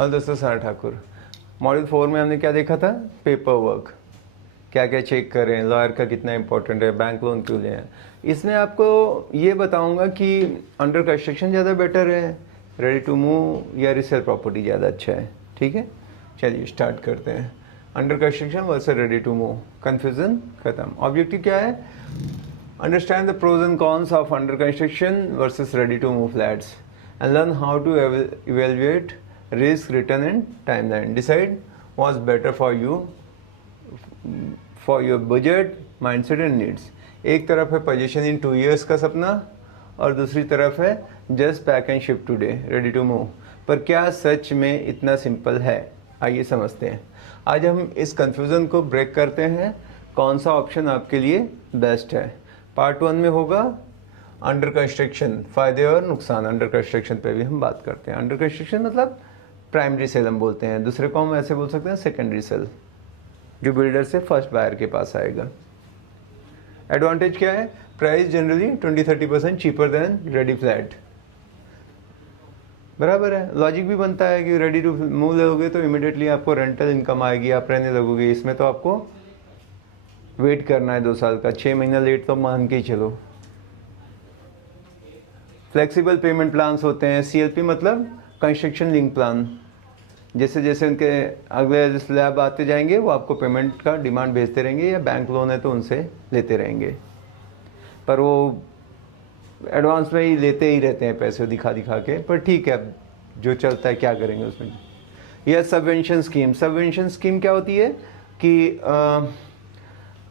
और दोस्तों सारा ठाकुर। मॉड्यूल 4 में हमने क्या देखा था? पेपर वर्क, क्या क्या चेक करें, लॉयर का कितना इंपॉर्टेंट है, बैंक लोन क्यों लें। इसमें आपको ये बताऊंगा कि अंडर कंस्ट्रक्शन ज़्यादा बेटर है, रेडी टू मूव या रिसेल प्रॉपर्टी ज़्यादा अच्छा है। ठीक है, चलिए स्टार्ट करते हैं। Under construction versus ready to move, confusion खत्म। ऑब्जेक्टिव क्या है? Understand the pros and cons of under construction versus ready to move flats and learn how to evaluate risk, return and timeline. Decide what's better for you, for your budget, mindset and needs. एक तरफ है position in 2 years का सपना और दूसरी तरफ है just pack and ship today, ready to move. पर क्या सच में इतना सिंपल है? आइए समझते हैं। आज हम इस कंफ्यूजन को ब्रेक करते हैं, कौन सा ऑप्शन आपके लिए बेस्ट है। पार्ट 1 में होगा अंडर कंस्ट्रक्शन, फायदे और नुकसान। अंडर कंस्ट्रक्शन पे भी हम बात करते हैं। अंडर कंस्ट्रक्शन मतलब प्राइमरी सेल हम बोलते हैं, दूसरे को हम ऐसे बोल सकते हैं सेकेंडरी सेल, जो बिल्डर से फर्स्ट बायर के पास आएगा। एडवांटेज क्या है? Price generally 20-30% cheaper than ready flat. बराबर है, लॉजिक भी बनता है कि रेडी टू मूव लोगे तो इमिडिएटली आपको रेंटल इनकम आएगी, आप रहने लगोगे। इसमें तो आपको वेट करना है 2 साल का, 6 महीना लेट तो मान के ही चलो। फ्लेक्सिबल पेमेंट प्लान्स होते हैं, CLP मतलब कंस्ट्रक्शन लिंक प्लान। जैसे जैसे उनके अगले स्लैब आते जाएंगे वो आपको पेमेंट का डिमांड भेजते रहेंगे, या बैंक लोन है तो उनसे लेते रहेंगे। पर वो एडवांस में ही लेते ही रहते हैं पैसे दिखा दिखा के, पर ठीक है, अब जो चलता है क्या करेंगे उसमें। यह सबवेंशन स्कीम। सबवेंशन स्कीम क्या होती है कि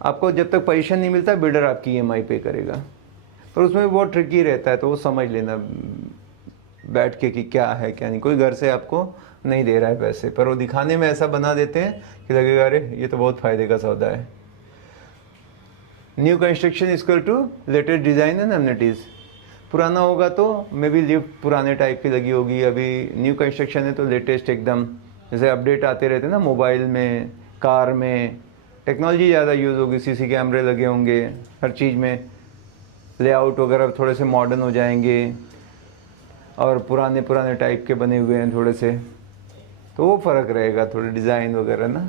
आपको जब तक पोजीशन नहीं मिलता बिल्डर आपकी EMI पे करेगा, पर उसमें बहुत ट्रिकी रहता है, तो वो समझ लेना बैठ के कि क्या है क्या नहीं। कोई घर से आपको नहीं दे रहा है पैसे, पर वो दिखाने में ऐसा बना देते हैं कि लगेगा अरे ये तो बहुत फायदे का सौदा है। New construction equal to latest design and amenities. पुराना होगा तो मे बी लिफ्ट पुराने टाइप की लगी होगी, अभी न्यू कंस्ट्रक्शन है तो लेटेस्ट एकदम। जैसे अपडेट आते रहते हैं ना, मोबाइल में, कार में टेक्नोलॉजी ज़्यादा यूज़ होगी, CC कैमरे लगे होंगे हर चीज़ में, लेआउट वगैरह थोड़े से मॉडर्न हो जाएंगे और पुराने पुराने टाइप के बने हुए हैं थोड़े से, तो वो फ़र्क रहेगा थोड़े डिज़ाइन वगैरह ना,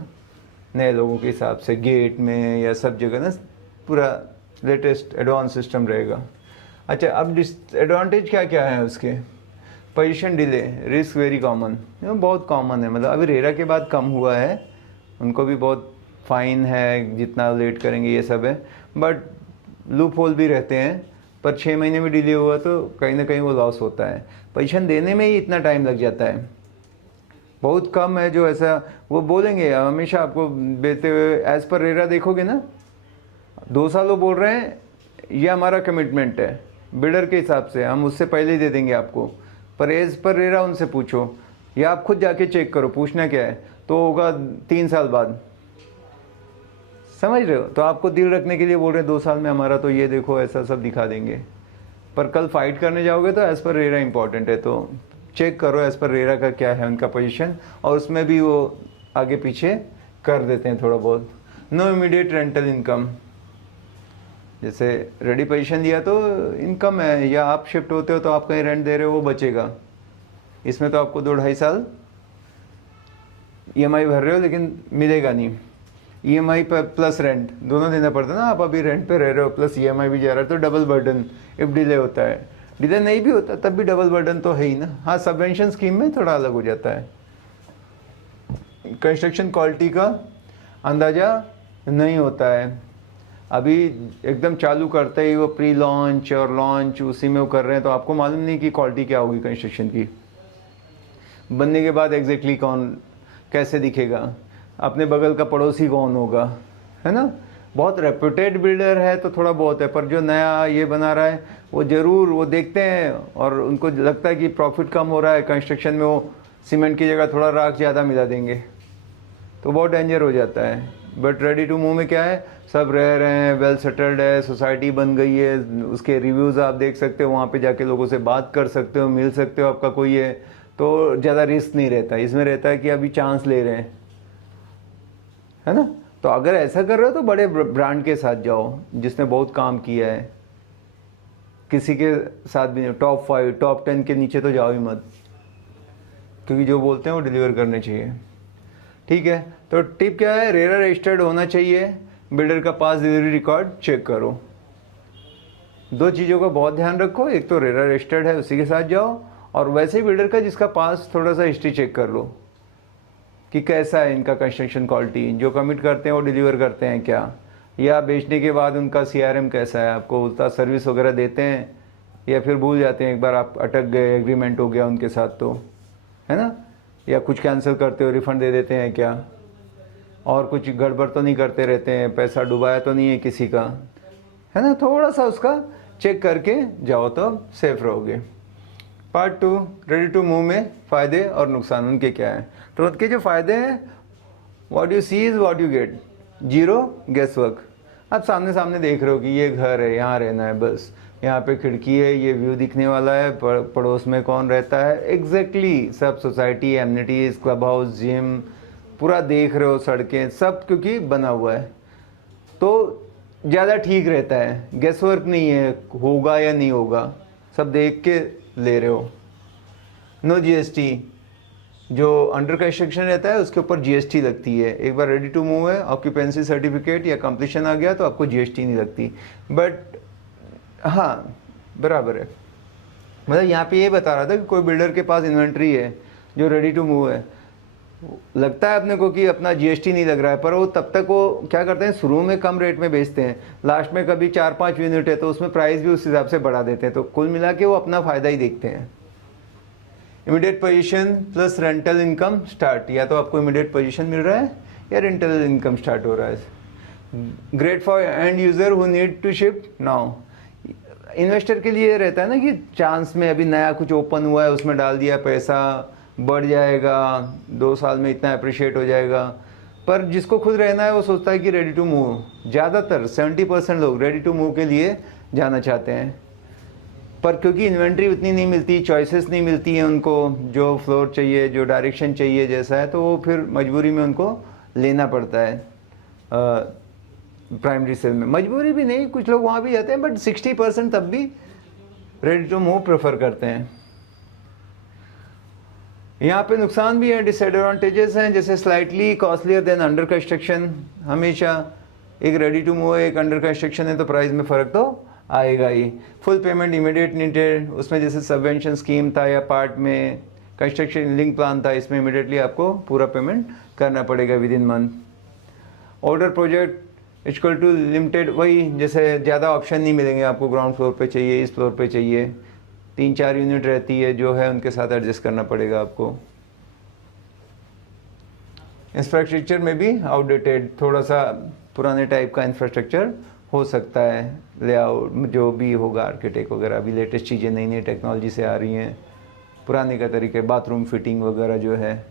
नए लोगों के हिसाब से गेट में या सब जगह ना पूरा लेटेस्ट एडवांस सिस्टम रहेगा। अच्छा, अब डिसएडवांटेज क्या क्या है उसके? Position delay, risk very common, बहुत कॉमन है। मतलब अभी रेरा के बाद कम हुआ है, उनको भी बहुत फाइन है जितना लेट करेंगे ये सब है, बट लूप होल भी रहते हैं। पर 6 महीने में डिले हुआ तो कहीं ना कहीं वो लॉस होता है। पोजीशन देने में ही इतना टाइम लग जाता है। बहुत कम है जो ऐसा वो बोलेंगे, हमेशा आपको देते हुए एज पर रेरा देखोगे ना, 2 साल वो बोल रहे हैं ये हमारा कमिटमेंट है बिल्डर के हिसाब से, हम उससे पहले ही दे देंगे आपको। पर एज पर रेरा उनसे पूछो या आप खुद जाके चेक करो, पूछना क्या है, तो होगा 3 साल बाद। समझ रहे हो? तो आपको दिल रखने के लिए बोल रहे हैं 2 साल में हमारा तो ये देखो, ऐसा सब दिखा देंगे। पर कल फाइट करने जाओगे तो एज पर रेरा इंपॉर्टेंट है, तो चेक करो एज पर रेरा का क्या है उनका पोजीशन, और उसमें भी वो आगे पीछे कर देते हैं थोड़ा बहुत। नो इमीडिएट रेंटल इनकम, जैसे रेडी पोजीशन दिया तो इनकम है, या आप शिफ्ट होते हो तो आप कहीं रेंट दे रहे हो वो बचेगा। इसमें तो आपको 2-2.5 साल EMI भर रहे हो लेकिन मिलेगा नहीं। EMI पर प्लस रेंट दोनों देना पड़ता है ना, आप अभी रेंट पे रह रहे हो प्लस EMI भी जा रहा है, तो डबल बर्डन इफ डिले होता है। डिले नहीं भी होता तब भी डबल बर्डन तो है ही ना। हाँ, सबवेंशन स्कीम में थोड़ा अलग हो जाता है। कंस्ट्रक्शन क्वालिटी का अंदाज़ा नहीं होता है, अभी एकदम चालू करते ही वो प्री लॉन्च और लॉन्च उसी में वो कर रहे हैं, तो आपको मालूम नहीं कि क्वालिटी क्या होगी कंस्ट्रक्शन की। बनने के बाद एग्जैक्टली कौन कैसे दिखेगा, अपने बगल का पड़ोसी कौन होगा, है ना। बहुत रेप्यूटेड बिल्डर है तो थोड़ा बहुत है, पर जो नया ये बना रहा है वो ज़रूर वो देखते हैं और उनको लगता है कि प्रॉफिट कम हो रहा है कंस्ट्रक्शन में, वो सीमेंट की जगह थोड़ा राख ज़्यादा मिला देंगे, तो बहुत डेंजर हो जाता है। बट रेडी टू मूव में क्या है, सब रह रहे हैं, वेल सेटल्ड है, सोसाइटी बन गई है, उसके रिव्यूज़ आप देख सकते हो, वहाँ पे जाके लोगों से बात कर सकते हो, मिल सकते हो, आपका कोई है, तो ज़्यादा रिस्क नहीं रहता। इसमें रहता है कि अभी चांस ले रहे हैं, है ना। तो अगर ऐसा कर रहे हो तो बड़े ब्रांड के साथ जाओ जिसने बहुत काम किया है, किसी के साथ भी नहीं। टॉप 5 टॉप 10 के नीचे तो जाओ ही मत। क्योंकि जो बोलते हैं वो डिलीवर करने चाहिए। ठीक है, तो टिप क्या है, रेरा रजिस्टर्ड होना चाहिए, बिल्डर का पास डिलीवरी रिकॉर्ड चेक करो। दो चीज़ों का बहुत ध्यान रखो, एक तो रेरा रजिस्टर्ड है उसी के साथ जाओ, और वैसे बिल्डर का जिसका पास थोड़ा सा हिस्ट्री चेक कर लो कि कैसा है इनका कंस्ट्रक्शन क्वालिटी, जो कमिट करते हैं वो डिलीवर करते हैं क्या, या बेचने के बाद उनका CRM कैसा है, आपको उतना सर्विस वगैरह देते हैं या फिर भूल जाते हैं, एक बार आप अटक गए, एग्रीमेंट हो गया उनके साथ तो, है ना, या कुछ कैंसिल करते हो रिफ़ंड दे देते हैं क्या, और कुछ गड़बड़ तो नहीं करते रहते हैं, पैसा डुबाया तो नहीं है किसी का, है ना। थोड़ा सा उसका चेक करके जाओ तो सेफ रहोगे। पार्ट 2, रेडी टू मूव में फ़ायदे और नुकसान उनके क्या हैं। तो उनके जो फ़ायदे हैं, what you see is what you get, zero guess work. आप सामने सामने देख रहे हो कि ये घर है, यहाँ रहना है, बस यहाँ पे खिड़की है, ये व्यू दिखने वाला है, पड़ोस में कौन रहता है, एग्जैक्टली सब society, amenities, club house, gym, पूरा देख रहे हो, सड़कें सब क्योंकि बना हुआ है, तो ज़्यादा ठीक रहता है, गेस वर्क नहीं है होगा या नहीं होगा, सब देख के ले रहे हो। नो GST, जो अंडर कंस्ट्रक्शन रहता है उसके ऊपर GST लगती है। एक बार रेडी टू मूव है, ऑक्यूपेंसी सर्टिफिकेट या कंप्लीशन आ गया तो आपको GST नहीं लगती, बट हाँ बराबर है। मतलब यहाँ पे ये बता रहा था कि कोई बिल्डर के पास इन्वेंट्री है जो रेडी टू मूव है, लगता है अपने को कि अपना GST नहीं लग रहा है, पर वो तब तक वो क्या करते हैं, शुरू में कम रेट में बेचते हैं, लास्ट में कभी 4-5 यूनिट है तो उसमें प्राइस भी उस हिसाब से बढ़ा देते हैं, तो कुल मिला के वो अपना फ़ायदा ही देखते हैं। Immediate position plus rental income start, या तो आपको इमीडिएट पोजीशन मिल रहा है या रेंटल इनकम स्टार्ट हो रहा है। Great for end user who need to shift now, investor के लिए रहता है ना कि चांस में अभी नया कुछ ओपन हुआ है, उसमें डाल दिया पैसा, बढ़ जाएगा, 2 साल में इतना अप्रिशिएट हो जाएगा, पर जिसको खुद रहना है वो सोचता है कि रेडी टू मूव, ज़्यादातर 70% लोग रेडी टू मूव के लिए जाना चाहते हैं, पर क्योंकि इन्वेंट्री उतनी नहीं मिलती, चॉइसेस नहीं मिलती हैं उनको, जो फ्लोर चाहिए, जो डायरेक्शन चाहिए जैसा है, तो वो फिर मजबूरी में उनको लेना पड़ता है प्राइमरी सेल में। मजबूरी भी नहीं, कुछ लोग वहाँ भी जाते हैं, बट 60% तब भी रेडी टू मूव प्रेफर करते हैं। यहाँ पे नुकसान भी है, डिसएडवांटेजेस हैं, जैसे slightly costlier then under construction. हमेशा एक रेडी टू मूव है, एक अंडर कंस्ट्रक्शन है, तो प्राइस में फ़र्क तो आएगा ही। फुल पेमेंट इमीडिएट नीडेड, उसमें जैसे सबवेंशन स्कीम था या पार्ट में कंस्ट्रक्शन लिंक प्लान था, इसमें इमीडिएटली आपको पूरा पेमेंट करना पड़ेगा within month. Order project equal to limited, वही जैसे ज़्यादा ऑप्शन नहीं मिलेंगे आपको, ग्राउंड फ्लोर पे चाहिए, इस फ्लोर पे चाहिए, 3-4 यूनिट रहती है जो है उनके साथ एडजस्ट करना पड़ेगा आपको। इंफ्रास्ट्रक्चर में भी आउटडेटेड, थोड़ा सा पुराने टाइप का इंफ्रास्ट्रक्चर हो सकता है, लेआउट जो भी होगा, आर्किटेक्ट वगैरह, अभी लेटेस्ट चीज़ें नई नई टेक्नोलॉजी से आ रही हैं, पुराने का तरीके, बाथरूम फिटिंग वगैरह जो है।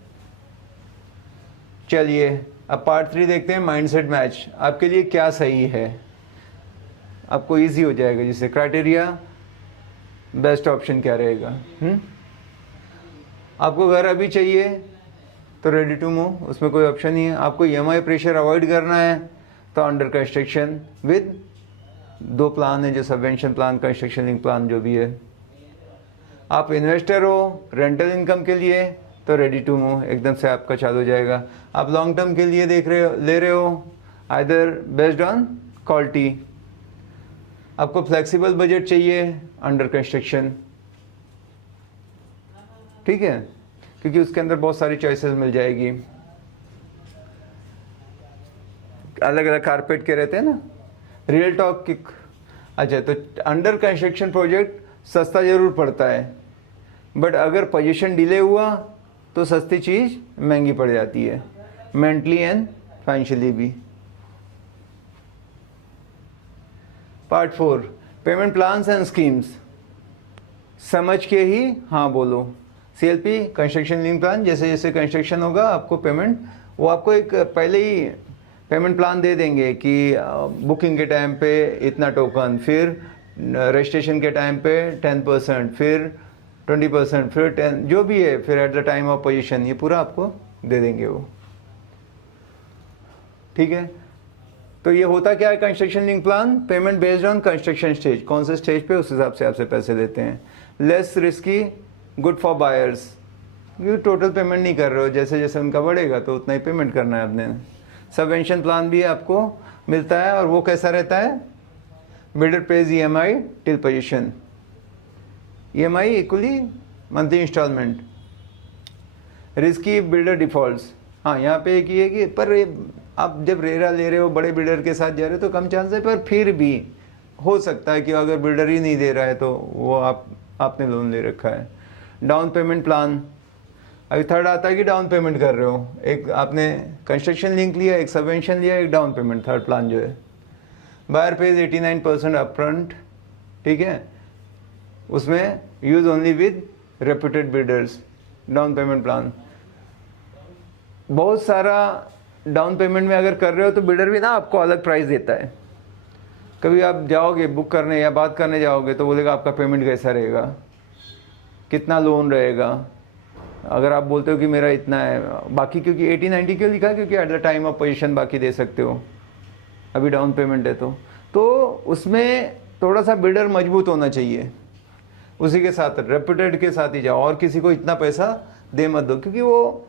चलिए अब पार्ट 3 देखते हैं, माइंडसेट मैच। आपके लिए क्या सही है, आपको इजी हो जाएगा, जिससे क्राइटेरिया बेस्ट ऑप्शन क्या रहेगा। आपको घर अभी चाहिए तो रेडी टू मूव, उसमें कोई ऑप्शन नहीं है। आपको EMI प्रेशर अवॉइड करना है तो अंडर कंस्ट्रक्शन विद 2 प्लान है, जो subvention plan, construction link plan जो भी है। आप इन्वेस्टर हो रेंटल इनकम के लिए तो रेडी टू मूव एकदम से आपका चालू हो जाएगा। आप लॉन्ग टर्म के लिए ले रहे हो, आइदर बेस्ड ऑन क्वालिटी। आपको फ्लेक्सिबल बजट चाहिए, अंडर कंस्ट्रक्शन, ठीक है, क्योंकि उसके अंदर बहुत सारी चॉइसेस मिल जाएगी, अलग अलग कारपेट के रहते हैं ना। रियल टॉक की, अच्छा, तो अंडर कंस्ट्रक्शन प्रोजेक्ट सस्ता ज़रूर पड़ता है, बट अगर पोजीशन डिले हुआ तो सस्ती चीज़ महंगी पड़ जाती है, मेंटली एंड फाइनेंशियली भी। Part 4, payment plans and schemes. समझ के ही हाँ बोलो। CLP कंस्ट्रक्शन लिंक प्लान, जैसे जैसे कंस्ट्रक्शन होगा आपको पेमेंट, वो आपको एक पहले ही पेमेंट प्लान दे देंगे कि बुकिंग के टाइम पे इतना टोकन, फिर रजिस्ट्रेशन के टाइम पे 10%, फिर 20%, फिर 10, जो भी है, फिर at the time of position, ये पूरा आपको दे देंगे वो, ठीक है। तो ये होता क्या है construction link plan, payment based on construction stage, कौन से स्टेज पे उस हिसाब से आपसे पैसे लेते हैं। Less risky, good for buyers, क्योंकि टोटल पेमेंट नहीं कर रहे हो, जैसे जैसे उनका बढ़ेगा तो उतना ही पेमेंट करना है आपने। सबवेंशन प्लान भी आपको मिलता है, और वो कैसा रहता है, builder pays EMI till position, EMI equally monthly installment, risky builder defaults. हाँ, यहाँ पे एक ये कि पर आप जब रेरा ले रहे हो बड़े बिल्डर के साथ जा रहे हो तो कम चांस है, पर फिर भी हो सकता है कि अगर बिल्डर ही नहीं दे रहा है तो वो आपने लोन ले रखा है। डाउन पेमेंट प्लान, अभी थर्ड आता है कि डाउन पेमेंट कर रहे हो, एक आपने कंस्ट्रक्शन लिंक लिया, एक सबवेंशन लिया, एक डाउन पेमेंट, थर्ड प्लान जो है। बायर पेज 89% अपफ्रंट, ठीक है, उसमें use only with reputed builders. Down payment plan बहुत सारा डाउन पेमेंट में अगर कर रहे हो तो बिल्डर भी ना आपको अलग प्राइस देता है। कभी आप जाओगे बुक करने या बात करने जाओगे तो बोलेगा आपका पेमेंट कैसा रहेगा, कितना लोन रहेगा। अगर आप बोलते हो कि मेरा इतना है, बाकी क्योंकि 80-90 क्यों लिखा है, क्योंकि at the time of position बाकी दे सकते हो, अभी डाउन पेमेंट है तो उसमें थोड़ा सा बिल्डर मजबूत होना चाहिए, उसी के साथ रेप्यूटेड के साथ ही जाओ, और किसी को इतना पैसा दे मत दो, क्योंकि वो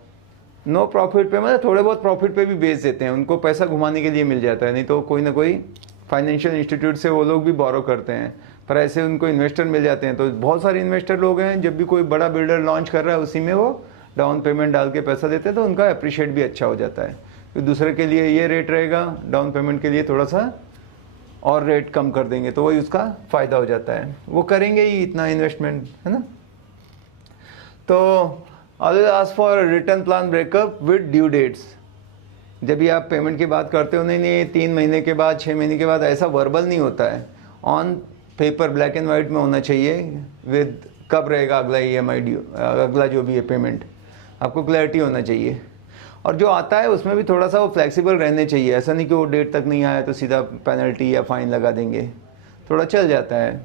नो प्रॉफिट पे, मतलब थोड़े बहुत प्रॉफिट पे भी बेच देते हैं, उनको पैसा घुमाने के लिए मिल जाता है। नहीं तो कोई ना कोई फाइनेंशियल इंस्टीट्यूट से वो लोग भी बोरो करते हैं, पर ऐसे उनको इन्वेस्टर मिल जाते हैं। तो बहुत सारे इन्वेस्टर लोग हैं, जब भी कोई बड़ा बिल्डर लॉन्च कर रहा है उसी में वो डाउन पेमेंट डाल के पैसा देते हैं, तो उनका अप्रिशिएट भी अच्छा हो जाता है। तो दूसरे के लिए ये रेट रहेगा, डाउन पेमेंट के लिए थोड़ा सा और रेट कम कर देंगे, तो वही उसका फ़ायदा हो जाता है, वो करेंगे ही इतना इन्वेस्टमेंट, है ना। तो always ask for return plan breakup with due dates. जब भी आप पेमेंट की बात करते हो, नहीं 3 महीने के बाद, 6 महीने के बाद, ऐसा वर्बल नहीं होता है, on pepper black and white में होना चाहिए विद कब रहेगा अगला EMI ड्यू, अगला जो भी है पेमेंट, आपको क्लैरिटी होना चाहिए। और जो आता है उसमें भी थोड़ा सा वो फ्लेक्सिबल रहने चाहिए, ऐसा नहीं कि वो डेट तक नहीं आया तो सीधा पेनल्टी या फाइन लगा देंगे, थोड़ा चल जाता है।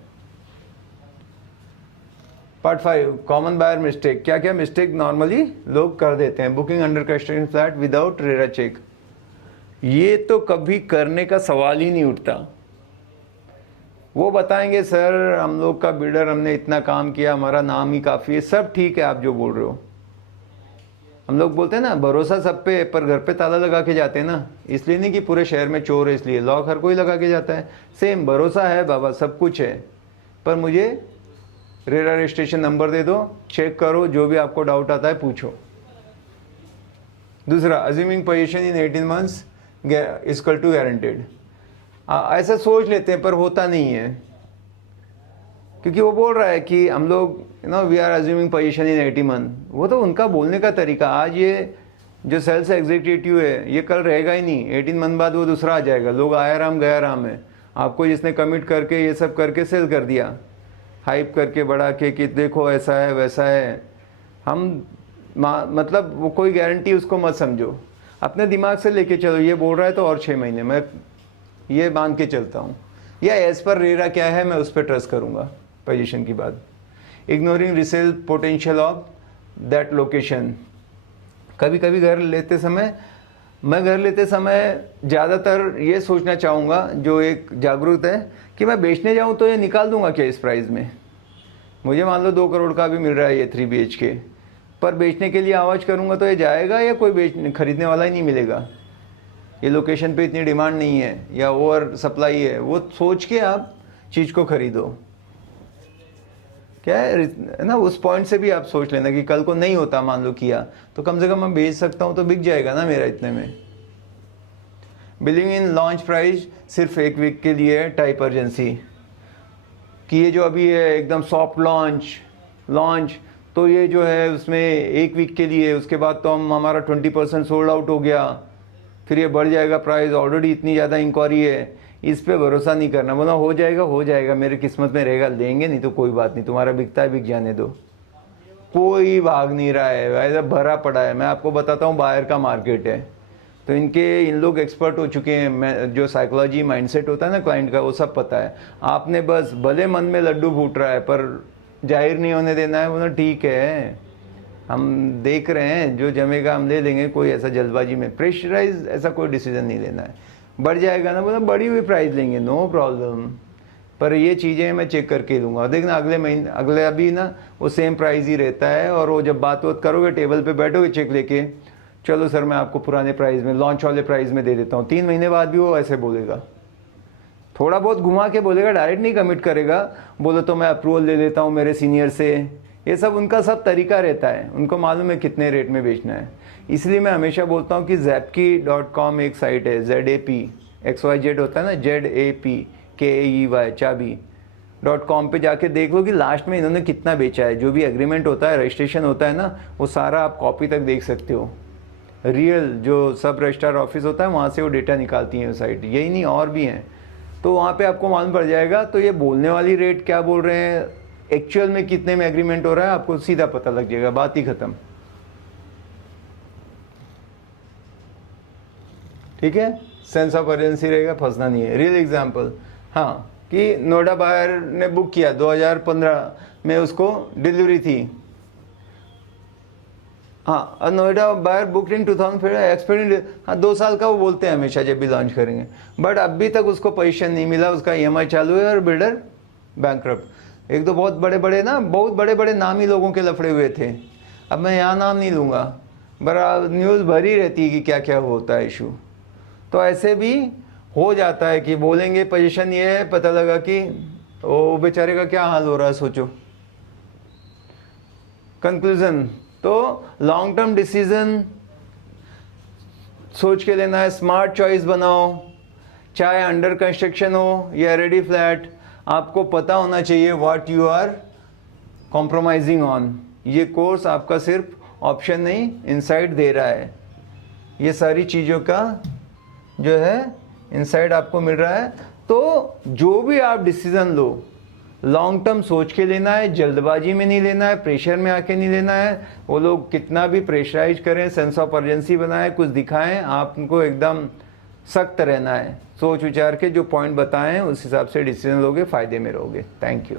Part 5 common buyer mistake. क्या क्या मिस्टेक नॉर्मली लोग कर देते हैं। Booking under construction flat without RERA check, ये तो कभी करने का सवाल ही नहीं उठता। वो बताएंगे सर हम लोग का बिल्डर, हमने इतना काम किया, हमारा नाम ही काफ़ी है, सब ठीक है आप जो बोल रहे हो। हम लोग बोलते हैं ना भरोसा सब पे, पर घर पे ताला लगा के जाते हैं ना, इसलिए नहीं कि पूरे शहर में चोर है इसलिए, लॉक हर कोई लगा के जाता है। सेम भरोसा है बाबा, सब कुछ है, पर मुझे रेरा रजिस्ट्रेशन नंबर दे दो, चेक करो, जो भी आपको डाउट आता है पूछो। दूसरा, assuming position in 18 months equal to guaranteed. ऐसा सोच लेते हैं पर होता नहीं है, क्योंकि वो बोल रहा है कि हम लोग we are assuming position in 80 month. वो तो उनका बोलने का तरीका, आज ये जो सेल्स एग्जीक्यूटिव है ये कल रहेगा ही नहीं, 18 मंथ बाद वो दूसरा आ जाएगा। लोग आया राम गया राम है, आपको जिसने कमिट करके ये सब करके सेल कर दिया, हाइप करके बढ़ा के कि देखो ऐसा है वैसा है, हम मतलब वो कोई गारंटी उसको मत समझो, अपने दिमाग से लेके चलो। ये बोल रहा है तो और 6 महीने मैं ये मान के चलता हूँ, या एज पर रेरा क्या है मैं उस पर ट्रस्ट करूँगा पोजीशन की बात। Ignoring resale potential of that location. कभी कभी घर लेते समय ज़्यादातर ये सोचना चाहूँगा, जो एक जागरूक है, कि मैं बेचने जाऊँ तो ये निकाल दूंगा क्या इस प्राइस में। मुझे मान लो 2 करोड़ का भी मिल रहा है ये 3 BHK, पर बेचने के लिए आवाज़ करूँगा तो ये जाएगा या कोई खरीदने वाला ही नहीं मिलेगा। ये लोकेशन पे इतनी डिमांड नहीं है या ओवर सप्लाई है, वो सोच के आप चीज़ को खरीदो। क्या है ना, उस पॉइंट से भी आप सोच लेना कि कल को नहीं होता, मान लो किया तो कम से कम मैं बेच सकता हूँ तो बिक जाएगा ना मेरा इतने में। बिलिंग इन लॉन्च प्राइस सिर्फ 1 वीक के लिए है, टाइप अर्जेंसी कि ये जो अभी है एकदम सॉफ्ट लॉन्च तो ये जो है उसमें 1 वीक के लिए, उसके बाद तो हमारा 20% सोल्ड आउट हो गया, फिर ये बढ़ जाएगा प्राइस, ऑलरेडी इतनी ज़्यादा इंक्वायरी है, इस पे भरोसा नहीं करना। बोला हो जाएगा मेरे किस्मत में रहेगा, लेंगे नहीं तो कोई बात नहीं, तुम्हारा बिकता है बिक जाने दो, कोई भाग नहीं रहा है, ऐसा भरा पड़ा है। मैं आपको बताता हूँ बाहर का मार्केट है, तो इन लोग एक्सपर्ट हो चुके हैं, जो साइकोलॉजी माइंडसेट होता है ना क्लाइंट का, वो सब पता है। आपने बस भले मन में लड्डू फूट रहा है पर जाहिर नहीं होने देना है। बोला ठीक है हम देख रहे हैं, जो जमेगा हम ले लेंगे, कोई ऐसा जल्दबाजी में प्रेशराइज ऐसा कोई डिसीजन नहीं लेना है। बढ़ जाएगा ना, बोला बढ़ी हुई प्राइस लेंगे, नो प्रॉब्लम, पर ये चीज़ें मैं चेक करके लूँगा। देखना अगले महीने अगले अभी ना वो सेम प्राइस ही रहता है, और वो जब बात करोगे टेबल पे बैठोगे चेक लेके, चलो सर मैं आपको पुराने प्राइस में लॉन्च वाले प्राइस में दे देता हूँ, 3 महीने बाद भी वो ऐसे बोलेगा, थोड़ा बहुत घुमा के बोलेगा, डायरेक्ट नहीं कमिट करेगा। बोलो तो मैं अप्रूवल ले लेता हूँ मेरे सीनियर से, ये सब उनका सब तरीका रहता है, उनको मालूम है कितने रेट में बेचना है। इसलिए मैं हमेशा बोलता हूँ कि zapkey.com एक साइट है, ZAPXYZ होता है ना, ZAPKEY चाबी.com पे जाके देख लो कि लास्ट में इन्होंने कितना बेचा है। जो भी एग्रीमेंट होता है, रजिस्ट्रेशन होता है ना, वो सारा आप कॉपी तक देख सकते हो। रियल जो सब रजिस्ट्रार ऑफिस होता है वहाँ से वो डेटा निकालती है साइट, यही नहीं और भी हैं, तो वहाँ पे आपको मालूम पड़ जाएगा। तो ये बोलने वाली रेट क्या बोल रहे हैं, एक्चुअल में कितने में एग्रीमेंट हो रहा है, आपको सीधा पता लग जाएगा, बात ही खत्म। ठीक है, सेंस ऑफ अर्जेंसी रहेगा, फंसना नहीं है। रियल एग्जांपल, हाँ, कि नोएडा बायर ने बुक किया 2015 में, उसको डिलीवरी थी, हाँ, Noida buyer booked in 2000 experience, हाँ 2 साल का वो बोलते हैं हमेशा जब भी लॉन्च करेंगे, बट अभी तक उसको पोजीशन नहीं मिला, उसका EMI चालू है और बिल्डर बैंकरप्ट। एक तो बहुत बड़े बड़े नामी लोगों के लफड़े हुए थे, अब मैं यहाँ नाम नहीं लूँगा, बड़ा न्यूज़ भरी रहती है कि क्या क्या होता है इशू। तो ऐसे भी हो जाता है कि बोलेंगे पोजीशन ये है, पता लगा कि वो बेचारे का क्या हाल हो रहा है, सोचो। कंक्लूजन, तो लॉन्ग टर्म डिसीजन सोच के लेना है, स्मार्ट चॉइस बनाओ, चाहे अंडर कंस्ट्रक्शन हो या रेडी फ्लैट, आपको पता होना चाहिए what you are compromising on. ये कोर्स आपका सिर्फ ऑप्शन नहीं, इनसाइट दे रहा है, ये सारी चीज़ों का जो है इनसाइट आपको मिल रहा है। तो जो भी आप डिसीजन लो, लॉन्ग टर्म सोच के लेना है, जल्दबाजी में नहीं लेना है, प्रेशर में आके नहीं लेना है। वो लोग कितना भी प्रेशराइज करें, सेंस ऑफ अर्जेंसी बनाए, कुछ दिखाएं, आपको एकदम सख्त रहना है, सोच विचार के जो पॉइंट बताएं उस हिसाब से डिसीजन लोगे, फ़ायदे में रहोगे। Thank you.